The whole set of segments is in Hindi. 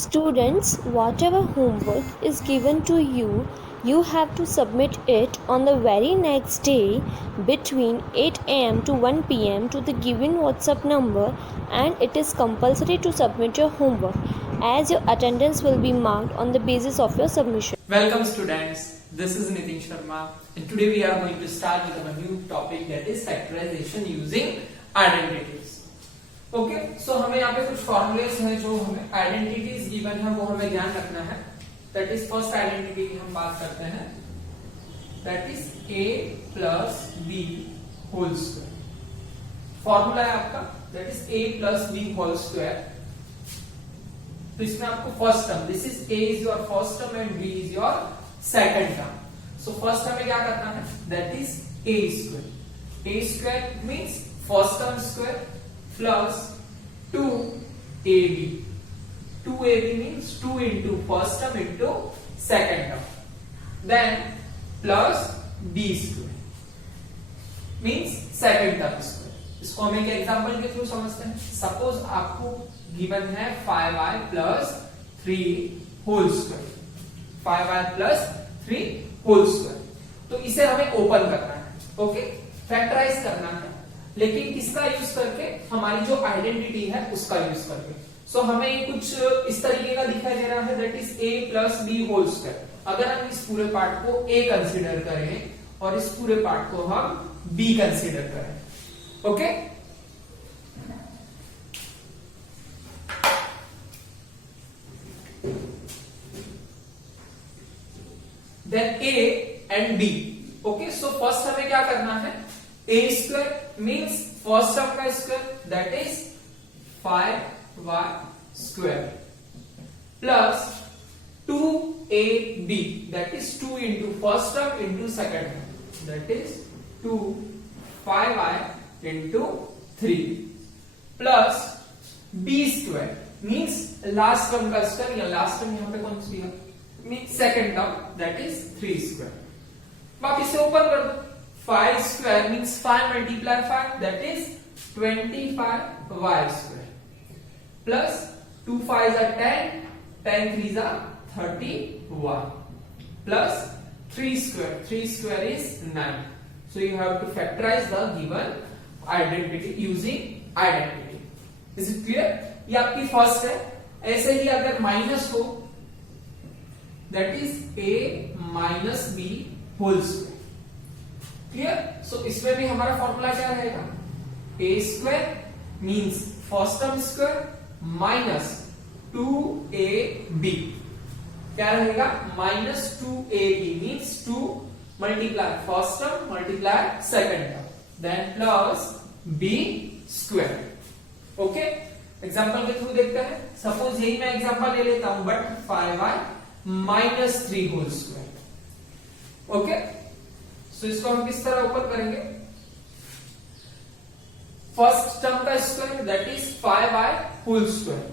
Students, whatever homework is given to you, you have to submit it on the very next day between 8 am to 1 pm to the given WhatsApp number, and it is compulsory to submit your homework as your attendance will be marked on the basis of your submission. Welcome students, this is Nitin Sharma and today we are going to start with a new topic, that is factorization using identities. Okay so हमें यहाँ पे कुछ फॉर्मूलेस हैं जो हमें आइडेंटिटीज गिवन है वो हमें ध्यान रखना है. दैट इज फर्स्ट आइडेंटिटी की हम बात करते हैं, that is a plus b whole square. Formula है आपका that is a plus b whole square. तो इसमें आपको first term, this is a is your first term and b is your second term. So first हमें क्या करना है, that is a square. a square means first term square plus 2ab. 2ab means 2 into first term into second term. Then plus b square means second term square. इसको हम एक एग्जांपल के थ्रू समझते हैं. सपोज आपको गिवन है 5y plus 3 whole square. 5y plus 3 whole square. तो इसे हमें ओपन करना है, ओके, फैक्टराइज करना है, लेकिन किसका यूज करके, हमारी जो आइडेंटिटी है उसका यूज करके. सो हमें ये कुछ इस तरीके का दिखाई दे रहा है, that is a plus b whole square. अगर हम इस पूरे पार्ट को a कंसीडर करें और इस पूरे पार्ट को हम b कंसीडर करें, okay. Then a and b, okay. So first हमें क्या करना है, a square means first term का square that is 5y square plus 2ab that is 2 into first term into second term that is 2 5y into 3 plus b square means last term का स्क्वायर, या लास्ट टर्म यहां पे कौन सी है, means second term that is 3 square. वापस से ऊपर कर दो. 5 square means 5 multiply 5 that is 25y square plus 2 5s are 10, 10 3s are 30y plus 3 square is 9. So you have to factorize the given identity using identity. Is it clear? ये आपकी फर्स्ट है. ऐसे ही अगर माइनस हो, that is a minus b whole square. Clear? So इसमें भी हमारा फॉर्मूला क्या रहेगा, a square means first term square minus 2ab. क्या रहेगा, minus 2ab means 2 multiply first term multiply second term, then plus b square. Okay, example के थ्रू देखते हैं. सपोज यही मैं एग्जांपल ले लेता हूं, but 5y minus 3 whole square. Okay, तो इसको हम किस तरह ओपन करेंगे, फर्स्ट टर्म का square that is 5y whole square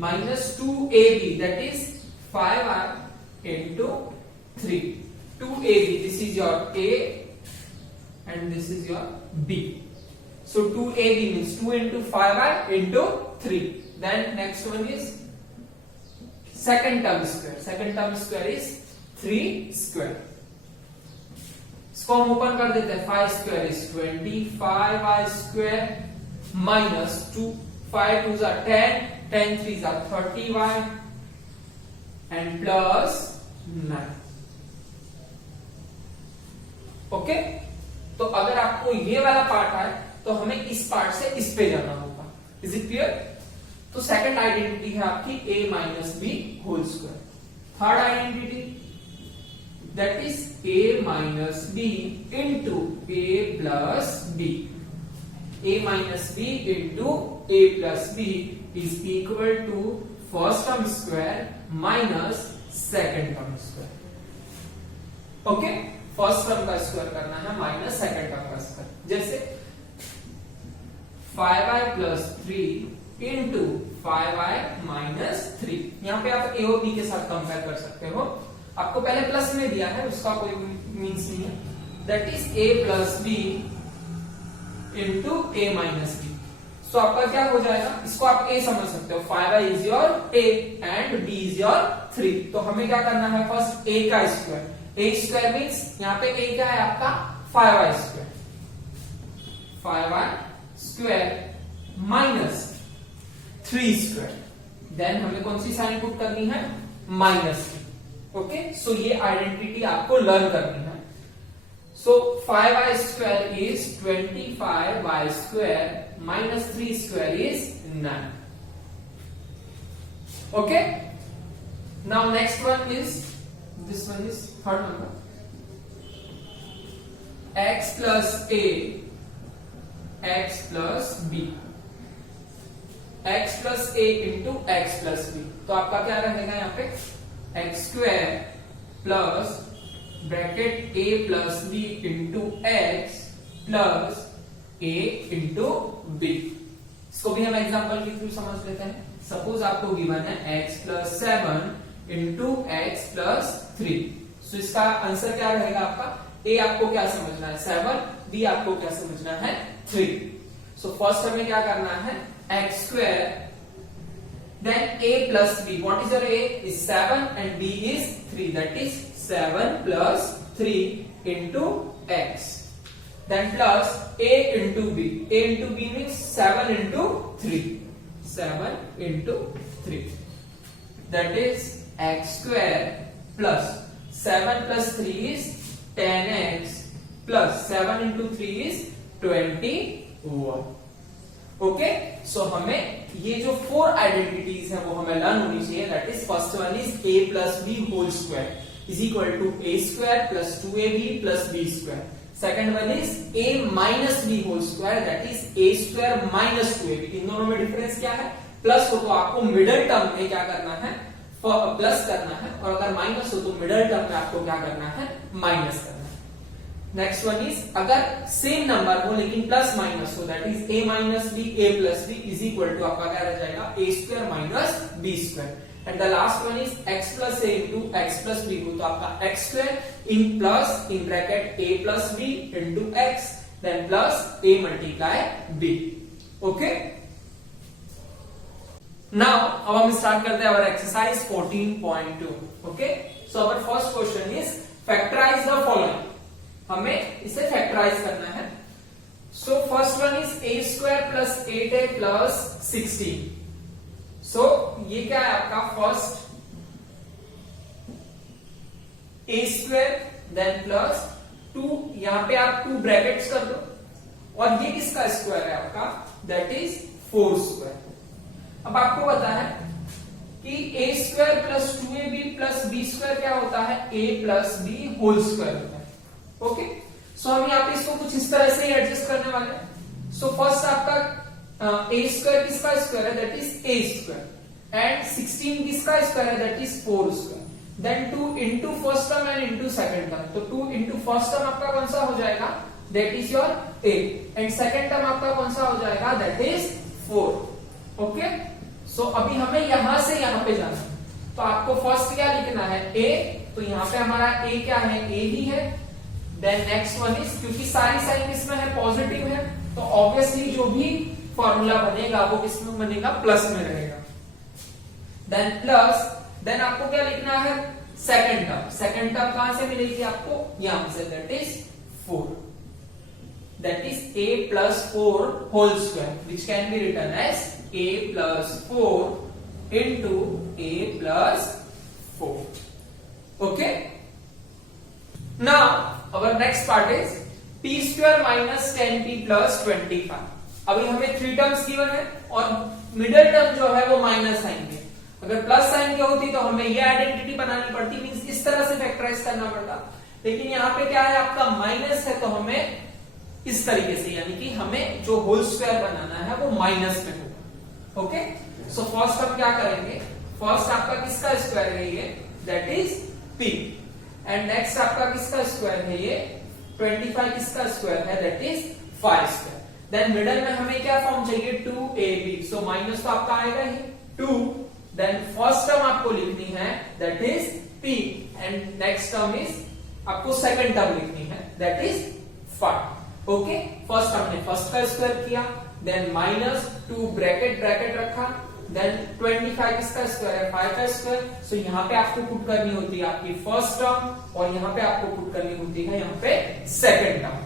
minus 2ab that is 5y into 3. 2ab this is your a and this is your b. So 2ab means 2 into 5y into 3. Then next one is second term square. Second term square is 3 square. इसको हम ओपन कर देते हैं. 5 square is 25y square minus 2 5 2s are 10, 10 3s are 30y and plus 9. Okay, तो अगर आपको ये वाला पार्ट आए तो हमें इस पार्ट से इस पे जाना होगा. Is it clear? तो सेकंड आइडेंटिटी है आपकी a minus B whole square. Third identity that is a minus b into a plus b. a minus b into a plus b is equal to first term square minus second term square. okay, first term का स्क्वायर करना है माइनस सेकंड टर्म का स्क्वायर. जैसे 5y plus 3 into 5y minus 3. यहां पे आप a और b के साथ कंपेयर कर सकते हो. आपको पहले प्लस में दिया है, उसका कोई मीन्स नहीं है. That is a plus B into a minus B. So आपका क्या हो जाएगा, इसको आप a समझ सकते हो, 5y is your a and b is your 3। तो हमें क्या करना है, फर्स्ट a का स्क्वायर, a स्क्वायर मीन्स यहाँ पे a क्या है आपका 5y square, 5y square minus 3 square, then हमें कौन सी साइन पुट करनी है, माइनस। ओके, सो ये आइडेंटिटी आपको लर्न करनी है। So 5y square is 25, y square minus 3 square is 9. Okay? Now next one is, this one is third number. X plus a, x plus b. X plus a into x plus b. तो आपका क्या रहेगा यहाँ पे, x square plus bracket a plus b into x plus a into b। इसको भी हम एग्जांपल के थ्रू समझ लेते हैं। सपोज आपको गिवन है x plus 7 into x plus 3। सो इसका आंसर क्या रहेगा आपका, a आपको क्या समझना है 7, b आपको क्या समझना है 3। सो फर्स्ट हमें क्या करना है, x square then a plus b, what is your a is 7 and b is 3, that is 7 plus 3 into x, then plus a into b. a into b means 7 into 3, 7 into 3, that is x square plus 7 plus 3 is 10x plus 7 into 3 is 21। Okay, सो हमें ये जो 4 आइडेंटिटीज है वो हमें लर्न होनी चाहिए। That is first one is a plus b whole square is equal to a square plus 2ab plus b square. Second one is a minus b whole square, that is a square minus 2ab. इन दोनों में डिफरेंस क्या है, प्लस हो तो आपको मिडिल टर्म में क्या करना है, प्लस करना है, और अगर माइनस हो तो मिडिल टर्म में आपको क्या करना है, माइनस करना है। नेक्स्ट वन इज अगर सेम नंबर हो लेकिन प्लस माइनस हो, that is a minus b a plus b is equal to आपका क्या रह जाएगा, a square minus b square. And the last one is x plus a into x plus b हो तो आपका x स्क्वायर इन plus in bracket a plus b into x then plus a multiply b। Okay, now अब हम स्टार्ट करते हैं our exercise 14.2। Okay, so our first question is factorise the following. हमें इसे फैक्टराइज करना है। So first one is a square plus 8a plus 16। So ये क्या है आपका, first a square then plus 2, यहां पे आप 2 ब्रैकेट्स कर दो, और ये किसका स्क्वायर है आपका, दैट इज 4 स्क्वायर। अब आपको पता है कि a square plus 2ab plus b square क्या होता है, a plus b whole square होता है। ओके, सो हम यहाँ पे इसको कुछ इस तरह से एडजस्ट करने वाले हैं। सो फर्स्ट आपका a स्क्वायर किसका स्क्वायर है, that is a square, and 16 किसका स्क्वायर है, that is 4 square, then 2 into first term and into second term. तो 2 इंटू फर्स्ट टर्म आपका कौन सा हो जाएगा, that is your a, and second term आपका कौन सा हो जाएगा, दैट इज 4। ओके, सो अभी हमें यहां से यहां पे जाना है, तो आपको फर्स्ट क्या लिखना है, a, तो यहां पे हमारा a क्या है, a ही है। देन नेक्स्ट वन इज, क्योंकि सारी साइन किसमें है, पॉजिटिव है, तो ऑब्वियसली जो भी फॉर्मूला बनेगा वो किसमें बनेगा, प्लस में रहेगा। देन प्लस, देन आपको क्या लिखना है, सेकंड टर्म। सेकंड टर्म कहां से मिलेगी आपको, यहां से, that is 4, that is a plus 4 whole square, which can be written as a plus 4 into a plus 4। Okay, now our next part is p square minus 10p plus 25। अभी हमें 3 टर्म्स गिवन है और मिडिल टर्म जो है वो माइनस साइन के, अगर प्लस साइन की होती तो हमें ये आइडेंटिटी बनानी पड़ती, मींस इस तरह से फैक्टराइज करना पड़ता, लेकिन यहाँ पे क्या है आपका माइनस है, तो हमें इस तरीके से, यानी कि हमें जो होल स्क्वायर बनाना है वो माइनस में होगा। ओके, सो फर्स्ट हम क्या करेंगे, फर्स्ट आपका किसका स्क्वायर है ये, that is p, and next आपका किसका स्क्वायर है ये 25, किसका स्क्वायर है, that is 5 square. Then middle में हमें क्या फॉर्म चाहिए, 2ab, सो माइनस तो आपका आएगा ही 2, देन फर्स्ट टर्म आपको लिखनी है, that is p, and next term is आपको सेकंड टर्म लिखनी है, दैट इज 5। ओके, फर्स्ट हमने फर्स्ट का स्क्वायर किया, देन माइनस 2 ब्रैकेट ब्रैकेट रखा, देन 25 इसका स्क्वायर है 5 का स्क्वायर, सो यहाँ पे आपको पुट करनी होती है आपकी फर्स्ट टर्म और यहाँ पे आपको पुट करनी होती है यहाँ पे सेकंड टर्म।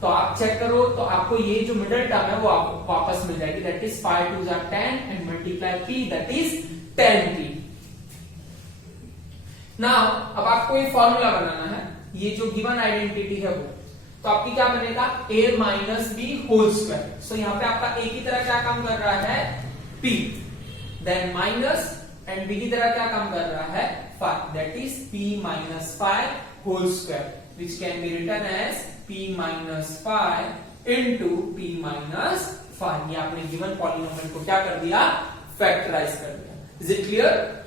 तो आप चेक करो तो आपको ये जो मिडिल टर्म है वो आपको वापस मिल जाएगी, that is 5 2 10 and multiply 3 that is 10p। Now अब आपको ये फॉर्मूला बनाना है, ये जो गिवन आइडेंटिटी है वो, तो आपकी क्या बनेगा a minus B whole square. So यहाँ पे आपका a की तरह क्या काम कर रहा है p, then minus and b की तरह क्या काम कर रहा है 5, that is p minus 5 whole square which can be written as p minus 5 into p minus 5। ये आपने गिवन पॉलिनोमियल को क्या कर दिया फैक्टराइज कर दिया। Is it clear?